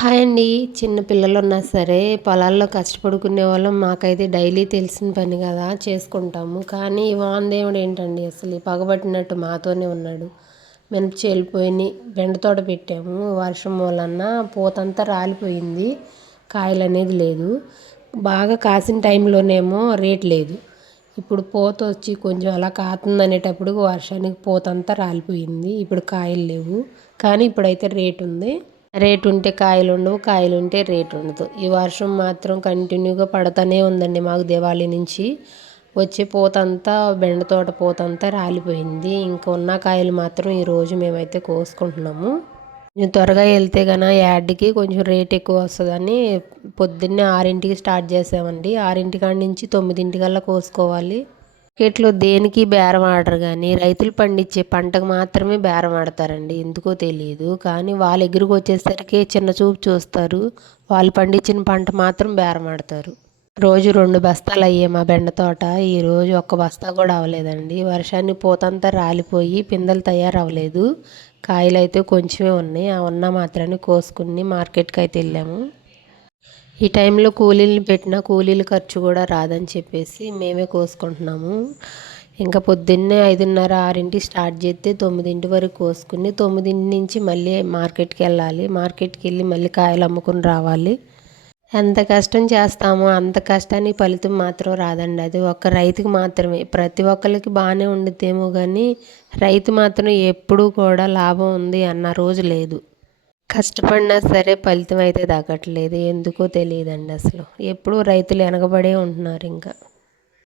Hi అండి. చిన్న పిల్లలున్నా సరే పొలాల్లో కష్టపడుకునే వాళ్ళం. మాకైతే డైలీ తెలిసిన పని కదా, చేసుకుంటాము. కానీ ఈ వానదేవుడు ఏంటండి అసలు పగబట్టినట్టు మాతోనే ఉన్నాడు. మినప చేలు పోయినాయి, బెండ తోట పెట్టాము. వర్షం వలన పూతంతా రాలిపోయింది, కాయలు అనేది లేదు. బాగా కాసిన టైంలోనేమో రేట్ లేదు. ఇప్పుడు పూత వచ్చి కొంచెం అలా కాతుంది అనేటప్పుడు వర్షానికి పూతంతా రాలిపోయింది. ఇప్పుడు కాయలు లేవు, కానీ ఇప్పుడైతే రేట్ ఉంది. రేటు ఉంటే కాయలు ఉండవు, కాయలు ఉంటే రేటు ఉండదు. ఈ వర్షం మాత్రం కంటిన్యూగా పడుతూనే ఉందండి. మాకు దివాళీ నుంచి వచ్చే పూతంతా, బెండ తోట పూతంతా రాలిపోయింది. ఇంకా ఉన్న కాయలు మాత్రం ఈరోజు మేమైతే కోసుకుంటున్నాము. కొంచెం త్వరగా వెళ్తే కన్నా యాడ్కి కొంచెం రేట్ ఎక్కువ వస్తుందని పొద్దున్నే 6ంటికి స్టార్ట్ చేసామండి. 6 కాడి నుంచి 9 కోసుకోవాలి. మార్కెట్లో దేనికి బేరం ఆడరు, కానీ రైతులు పండించే పంటకు మాత్రమే బేరం ఆడతారండి. ఎందుకో తెలియదు, కానీ వాళ్ళ ఎగురికి వచ్చేసరికి చిన్న చూపు చూస్తారు. వాళ్ళు పండించిన పంట మాత్రం బేరం ఆడతారు. రోజు 2 బస్తాలు అయ్యే మా బెండ తోట ఈరోజు ఒక్క బస్తా కూడా అవ్వలేదండి. వర్షాన్ని పూతంతా రాలిపోయి పిందెలు తయారవ్వలేదు. కాయలు అయితే కొంచెమే ఉన్నాయి. ఆ ఉన్న మాత్రాన్ని కోసుకుని మార్కెట్కి అయితే వెళ్ళాము. ఈ టైంలో కూలీలు పెట్టిన కూలీల ఖర్చు కూడా రాదని చెప్పేసి మేమే కోసుకుంటున్నాము. ఇంకా పొద్దున్నే 5:30, 6ంటికి స్టార్ట్ చేస్తే 9 వరకు కోసుకుని 9 నుంచి మళ్ళీ మార్కెట్కి వెళ్ళాలి. మార్కెట్కి వెళ్ళి మళ్ళీ కాయలు అమ్ముకుని రావాలి. ఎంత కష్టం చేస్తామో అంత కష్టానికి ఫలితం మాత్రం రాదండి. అది ఒక్క రైతుకి మాత్రమే. ప్రతి ఒక్కరికి బాగానే ఉండిద్దేమో కానీ రైతు మాత్రం ఎప్పుడూ కూడా లాభం ఉంది అన్న రోజు లేదు. కష్టపడినా సరే ఫలితం అయితే దక్కట్లేదు. ఎందుకో తెలియదండి అసలు. ఎప్పుడూ రైతులు వెనకబడే ఉంటున్నారు ఇంకా.